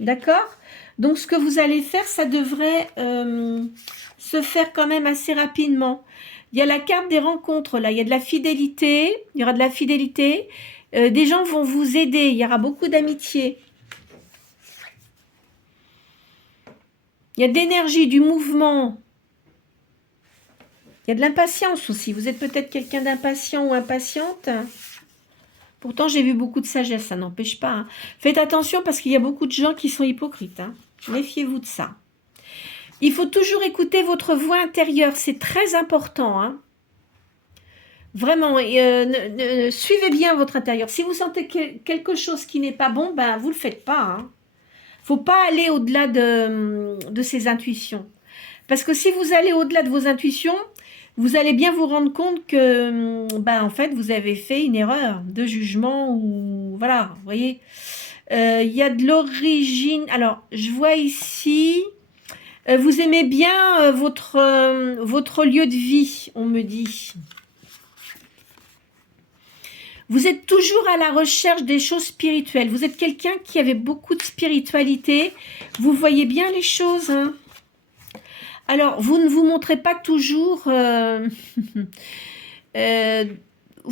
d'accord? Donc, ce que vous allez faire, ça devrait se faire quand même assez rapidement. Il y a la carte des rencontres, là. Il y a de la fidélité. Il y aura de la fidélité. Des gens vont vous aider. Il y aura beaucoup d'amitié. Il y a de l'énergie, du mouvement. Il y a de l'impatience aussi. Vous êtes peut-être quelqu'un d'impatient ou impatiente. Pourtant, j'ai vu beaucoup de sagesse, ça n'empêche pas. Hein. Faites attention parce qu'il y a beaucoup de gens qui sont hypocrites. Hein. Méfiez-vous de ça. Il faut toujours écouter votre voix intérieure. C'est très important. Hein. Vraiment, suivez bien votre intérieur. Si vous sentez quelque chose qui n'est pas bon, ben, vous ne le faites pas. Hein. Faut pas aller au-delà de ces intuitions. Parce que si vous allez au-delà de vos intuitions, vous allez bien vous rendre compte que, ben, en fait, vous avez fait une erreur de jugement ou, voilà, vous voyez. Il y a de l'origine. Alors, je vois ici, vous aimez bien votre lieu de vie, on me dit. Vous êtes toujours à la recherche des choses spirituelles. Vous êtes quelqu'un qui avait beaucoup de spiritualité. Vous voyez bien les choses. Hein. Alors, vous ne vous montrez pas toujours... vous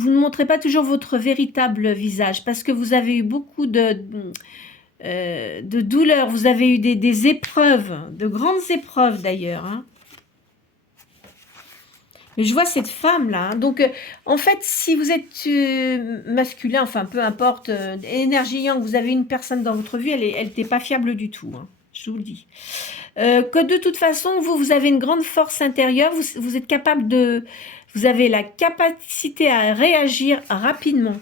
ne montrez pas toujours votre véritable visage parce que vous avez eu beaucoup de douleurs. Vous avez eu des épreuves, de grandes épreuves d'ailleurs. Hein. Je vois cette femme-là. Hein. Donc, en fait, si vous êtes masculin, enfin, peu importe, énergie yang, vous avez une personne dans votre vie, elle n'était pas fiable du tout. Hein, je vous le dis. Que de toute façon, vous avez une grande force intérieure. Vous êtes capable de... Vous avez la capacité à réagir rapidement.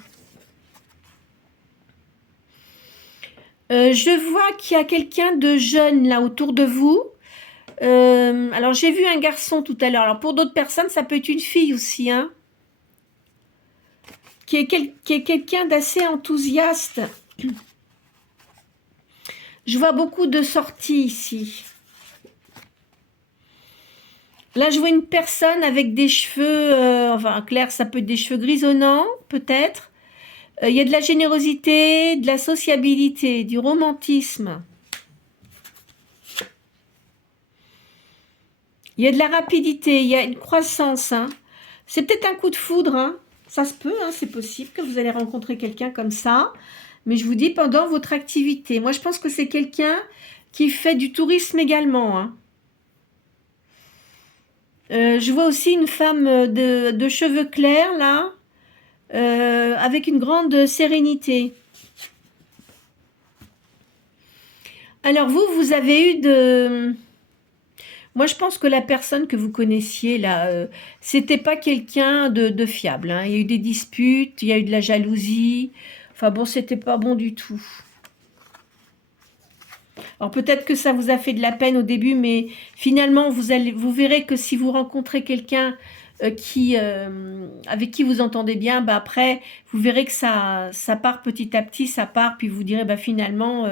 Je vois qu'il y a quelqu'un de jeune là autour de vous. Alors, j'ai vu un garçon tout à l'heure. Alors, pour d'autres personnes, ça peut être une fille aussi, hein, qui est quelqu'un d'assez enthousiaste. Je vois beaucoup de sorties ici. Là, je vois une personne avec des cheveux, enfin clair, ça peut être des cheveux grisonnants, peut-être. Il y a de la générosité, de la sociabilité, du romantisme. Il y a de la rapidité, il y a une croissance. Hein. C'est peut-être un coup de foudre. Hein. Ça se peut, hein, c'est possible que vous allez rencontrer quelqu'un comme ça. Mais je vous dis, pendant votre activité. Moi, je pense que c'est quelqu'un qui fait du tourisme également. Hein. Je vois aussi une femme de cheveux clairs, là, avec une grande sérénité. Alors, vous avez eu de... Moi, je pense que la personne que vous connaissiez, là, c'était pas quelqu'un de fiable. Hein. Il y a eu des disputes, il y a eu de la jalousie. Enfin bon, c'était pas bon du tout. Alors peut-être que ça vous a fait de la peine au début, mais finalement, vous verrez que si vous rencontrez quelqu'un avec qui vous entendez bien, bah après, vous verrez que ça part petit à petit, ça part, puis vous direz, bah finalement...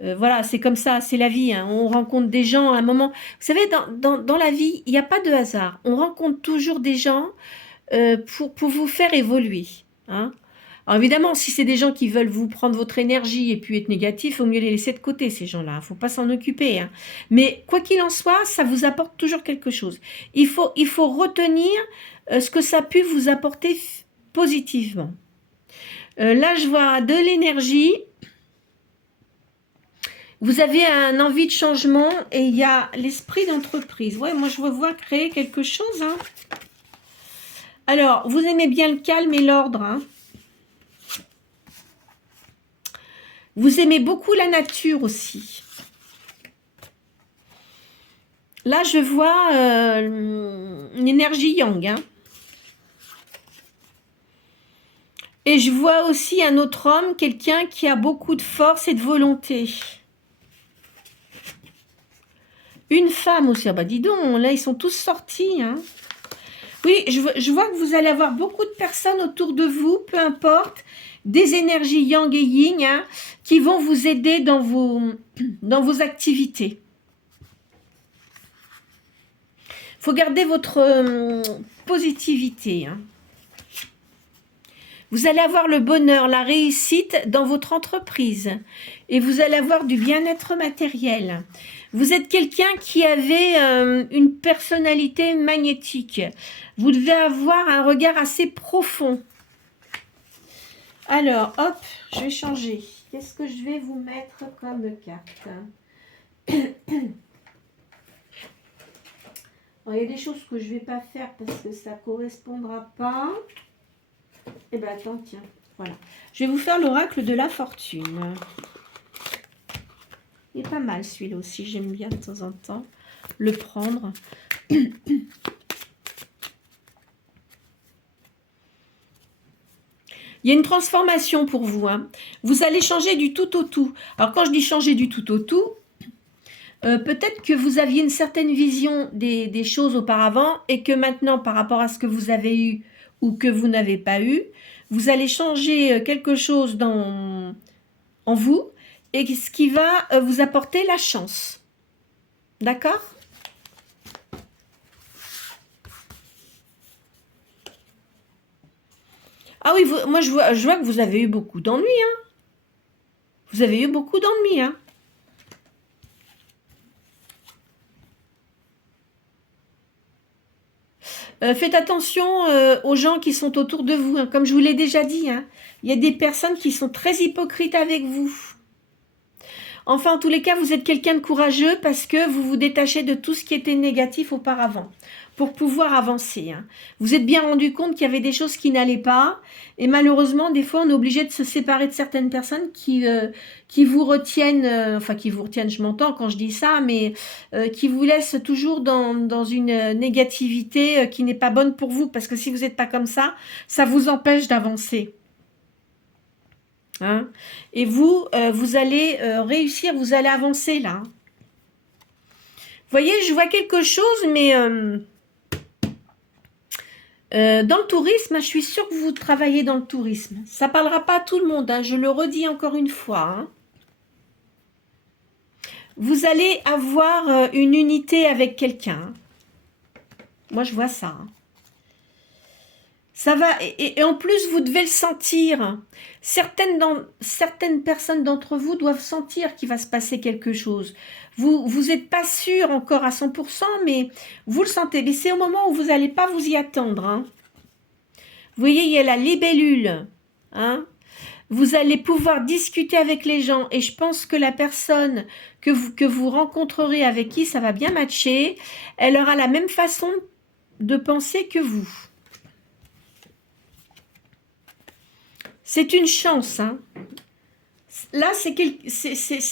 voilà, c'est comme ça, c'est la vie. Hein. On rencontre des gens à un moment. Vous savez, dans la vie, il n'y a pas de hasard. On rencontre toujours des gens pour vous faire évoluer. Hein. Alors évidemment, si c'est des gens qui veulent vous prendre votre énergie et puis être négatifs, il faut mieux les laisser de côté, ces gens-là. Il ne faut pas s'en occuper. Hein. Mais quoi qu'il en soit, ça vous apporte toujours quelque chose. Il faut retenir ce que ça a pu vous apporter positivement. Là, je vois de l'énergie. Vous avez un envie de changement et il y a l'esprit d'entreprise. Ouais, moi, je vous vois créer quelque chose. Hein. Alors, vous aimez bien le calme et l'ordre. Hein. Vous aimez beaucoup la nature aussi. Là, je vois une énergie yang. Hein. Et je vois aussi un autre homme, quelqu'un qui a beaucoup de force et de volonté. Une femme aussi. Ah bah dis donc, là, ils sont tous sortis. Hein. Oui, je vois que vous allez avoir beaucoup de personnes autour de vous, peu importe, des énergies yang et yin, hein, qui vont vous aider dans vos activités. Il faut garder votre positivité. Hein. Vous allez avoir le bonheur, la réussite dans votre entreprise. Et vous allez avoir du bien-être matériel. Vous êtes quelqu'un qui avait une personnalité magnétique. Vous devez avoir un regard assez profond. Alors, hop, je vais changer. Qu'est-ce que je vais vous mettre comme carte? Alors, il y a des choses que je ne vais pas faire parce que ça ne correspondra pas. Eh bien, attends, tiens, voilà. Je vais vous faire l'oracle de la fortune. Il est pas mal celui-là aussi, j'aime bien de temps en temps le prendre. Il y a une transformation pour vous. Hein. Vous allez changer du tout au tout. Alors quand je dis changer du tout au tout, peut-être que vous aviez une certaine vision des choses auparavant et que maintenant, par rapport à ce que vous avez eu ou que vous n'avez pas eu, vous allez changer quelque chose en vous et ce qui va vous apporter la chance. D'accord ? Ah oui, moi je vois que vous avez eu beaucoup d'ennuis. Hein. Vous avez eu beaucoup d'ennuis. Hein. Faites attention aux gens qui sont autour de vous. Hein. Comme je vous l'ai déjà dit, hein. Il y a des personnes qui sont très hypocrites avec vous. Enfin, en tous les cas, vous êtes quelqu'un de courageux parce que vous vous détachez de tout ce qui était négatif auparavant pour pouvoir avancer. Hein. Vous êtes bien rendu compte qu'il y avait des choses qui n'allaient pas et malheureusement, des fois, on est obligé de se séparer de certaines personnes qui vous retiennent, enfin qui vous retiennent, je m'entends quand je dis ça, mais qui vous laissent toujours dans une négativité qui n'est pas bonne pour vous parce que si vous n'êtes pas comme ça vous empêche d'avancer. Hein. Et vous, vous allez réussir, vous allez avancer là. Vous voyez, je vois quelque chose, mais dans le tourisme, je suis sûre que vous travaillez dans le tourisme. Ça ne parlera pas à tout le monde, hein, je le redis encore une fois. Hein. Vous allez avoir une unité avec quelqu'un. Moi, je vois ça. Hein. Ça va, et en plus, vous devez le sentir. Certaines personnes d'entre vous doivent sentir qu'il va se passer quelque chose. Vous n'êtes pas sûr encore à 100%, mais vous le sentez. Mais c'est au moment où vous n'allez pas vous y attendre. Hein. Vous voyez, il y a la libellule. Hein. Vous allez pouvoir discuter avec les gens. Et je pense que la personne que vous rencontrerez, avec qui ça va bien matcher, elle aura la même façon de penser que vous. C'est une chance. Hein. Là, c'est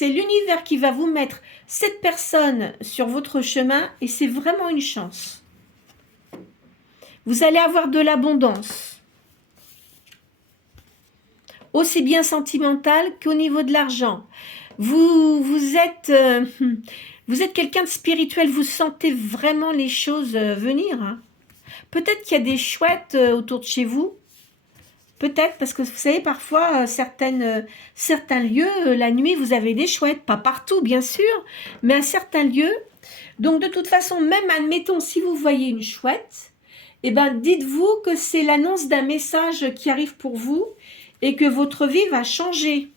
l'univers qui va vous mettre cette personne sur votre chemin et c'est vraiment une chance. Vous allez avoir de l'abondance. Aussi bien sentimentale qu'au niveau de l'argent. Vous êtes quelqu'un de spirituel, vous sentez vraiment les choses venir. Hein. Peut-être qu'il y a des chouettes autour de chez vous. Peut-être, parce que vous savez, parfois, certains lieux, la nuit, vous avez des chouettes. Pas partout, bien sûr, mais à certains lieux. Donc, de toute façon, même, admettons, si vous voyez une chouette, eh ben, dites-vous que c'est l'annonce d'un message qui arrive pour vous et que votre vie va changer.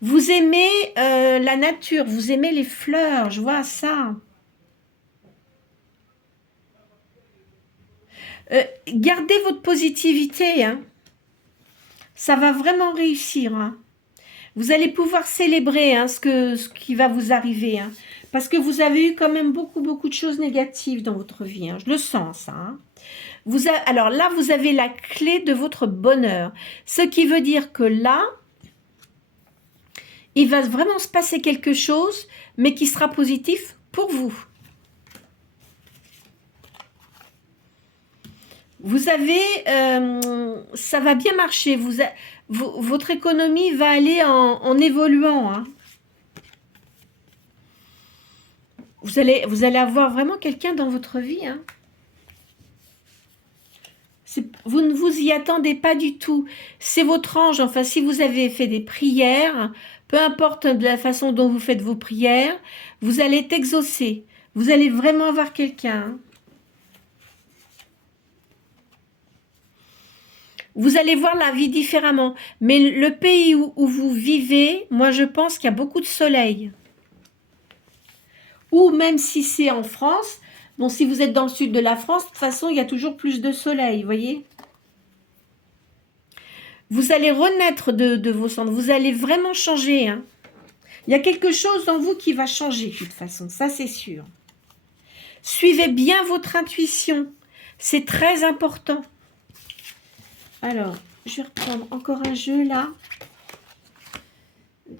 Vous aimez la nature, vous aimez les fleurs, je vois ça. Gardez votre positivité, hein. Ça va vraiment réussir. Hein. Vous allez pouvoir célébrer hein, ce qui va vous arriver. Hein. Parce que vous avez eu quand même beaucoup de choses négatives dans votre vie. Hein. Je le sens, ça. Hein. Alors là, vous avez la clé de votre bonheur. Ce qui veut dire que là, il va vraiment se passer quelque chose, mais qui sera positif pour vous. Vous avez, ça va bien marcher. Votre économie va aller en évoluant. Hein. Vous allez avoir vraiment quelqu'un dans votre vie. Hein. Vous ne vous y attendez pas du tout. C'est votre ange. Enfin, si vous avez fait des prières, peu importe de la façon dont vous faites vos prières, vous allez être exaucé. Vous allez vraiment avoir quelqu'un. Hein. Vous allez voir la vie différemment. Mais le pays où vous vivez, moi je pense qu'il y a beaucoup de soleil. Ou même si c'est en France, bon si vous êtes dans le sud de la France, de toute façon il y a toujours plus de soleil, vous voyez. Vous allez renaître de vos cendres, vous allez vraiment changer. Hein. Il y a quelque chose en vous qui va changer de toute façon, ça c'est sûr. Suivez bien votre intuition, c'est très important. Alors, je vais reprendre encore un jeu là.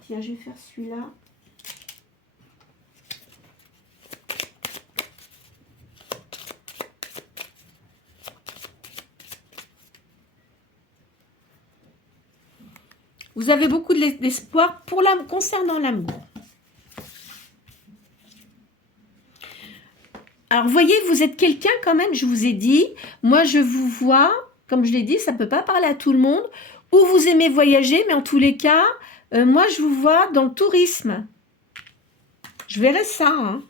Tiens, je vais faire celui-là. Vous avez beaucoup d'espoir concernant l'amour. Alors, vous voyez, vous êtes quelqu'un quand même, je vous ai dit. Moi, je vous vois... Comme je l'ai dit, ça ne peut pas parler à tout le monde. Ou vous aimez voyager, mais en tous les cas, moi, je vous vois dans le tourisme. Je verrai ça. Hein.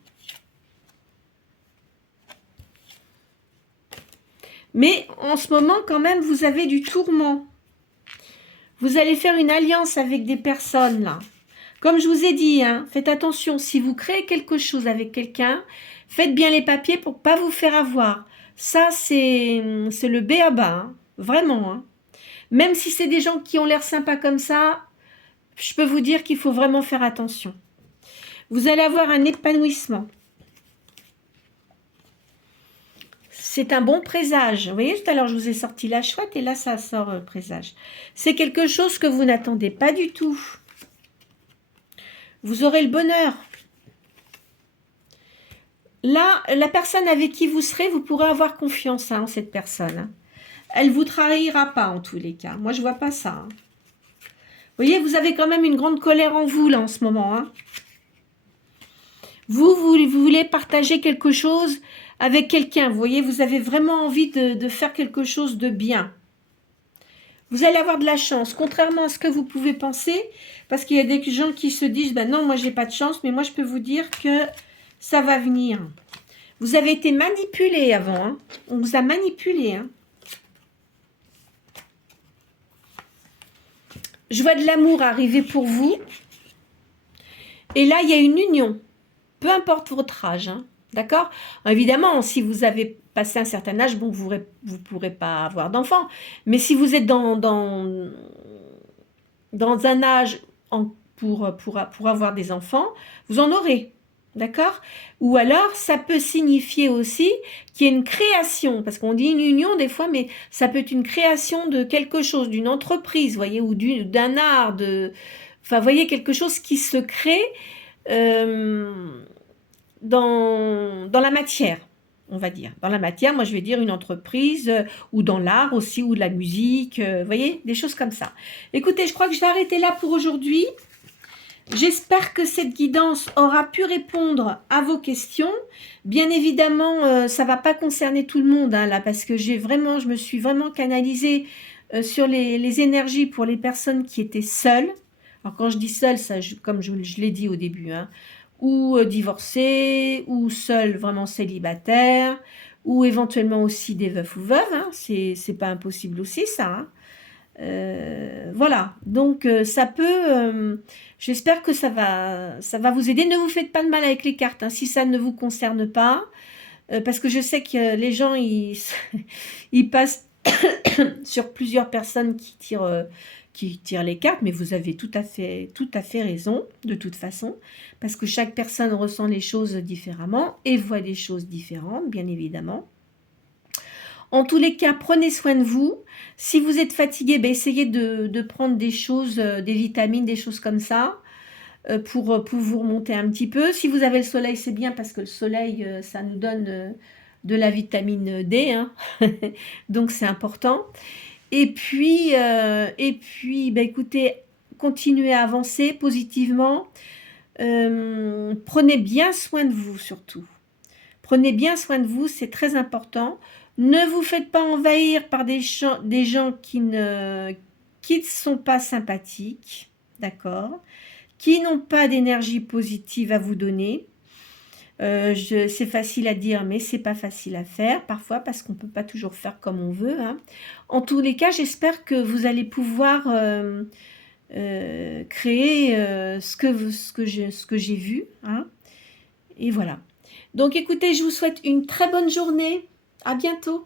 Mais en ce moment, quand même, vous avez du tourment. Vous allez faire une alliance avec des personnes, là. Comme je vous ai dit, hein, faites attention. Si vous créez quelque chose avec quelqu'un, faites bien les papiers pour ne pas vous faire avoir. Ça, c'est le b.a.-ba, hein, vraiment. Hein. Même si c'est des gens qui ont l'air sympas comme ça, je peux vous dire qu'il faut vraiment faire attention. Vous allez avoir un épanouissement. C'est un bon présage. Vous voyez, tout à l'heure, je vous ai sorti la chouette et là, ça sort le présage. C'est quelque chose que vous n'attendez pas du tout. Vous aurez le bonheur. Là, la personne avec qui vous serez, vous pourrez avoir confiance hein, en cette personne. Hein. Elle ne vous trahira pas en tous les cas. Moi, je ne vois pas ça. Hein. Vous voyez, vous avez quand même une grande colère en vous, là, en ce moment. Hein. Vous voulez partager quelque chose avec quelqu'un. Vous voyez, vous avez vraiment envie de faire quelque chose de bien. Vous allez avoir de la chance, contrairement à ce que vous pouvez penser, parce qu'il y a des gens qui se disent, ben non, moi, j'ai pas de chance, mais moi, je peux vous dire que ça va venir. Vous avez été manipulé avant, hein. On vous a manipulé, hein. Je vois de l'amour arriver pour vous. Et là, il y a une union. Peu importe votre âge, hein. D'accord? Évidemment, si vous avez passé un certain âge, bon, vous ne pourrez pas avoir d'enfant. Mais si vous êtes dans un âge pour avoir des enfants, vous en aurez. D'accord? Ou alors, ça peut signifier aussi qu'il y a une création, parce qu'on dit une union des fois, mais ça peut être une création de quelque chose, d'une entreprise, voyez, ou d'un art, enfin, voyez, quelque chose qui se crée dans la matière, on va dire. Dans la matière, moi je vais dire une entreprise, ou dans l'art aussi, ou de la musique, vous voyez, des choses comme ça. Écoutez, je crois que je vais arrêter là pour aujourd'hui. J'espère que cette guidance aura pu répondre à vos questions. Bien évidemment, ça ne va pas concerner tout le monde, hein, là, parce que je me suis vraiment canalisée sur les énergies pour les personnes qui étaient seules. Alors quand je dis seule, ça, comme je l'ai dit au début, hein, ou divorcées, ou seules, vraiment célibataires, ou éventuellement aussi des veufs ou veuves, hein, c'est pas impossible aussi ça, hein. Voilà, donc ça peut, j'espère que ça va vous aider. Ne vous faites pas de mal avec les cartes, hein, si ça ne vous concerne pas, parce que je sais que les gens, ils passent sur plusieurs personnes qui tirent les cartes, mais vous avez tout à fait raison, de toute façon, parce que chaque personne ressent les choses différemment et voit des choses différentes, bien évidemment. En tous les cas, prenez soin de vous. Si vous êtes fatigué, essayez de prendre des choses, des vitamines, des choses comme ça, pour vous remonter un petit peu. Si vous avez le soleil, c'est bien parce que le soleil, ça nous donne de la vitamine D, hein. Donc c'est important. Et puis, écoutez, continuez à avancer positivement. Prenez bien soin de vous surtout. Prenez bien soin de vous, c'est très important. Ne vous faites pas envahir par des gens qui ne sont pas sympathiques, d'accord, qui n'ont pas d'énergie positive à vous donner. C'est facile à dire, mais c'est pas facile à faire parfois parce qu'on peut pas toujours faire comme on veut, hein. En tous les cas, j'espère que vous allez pouvoir créer ce que j'ai vu, hein. Et voilà. Donc écoutez, je vous souhaite une très bonne journée. À bientôt.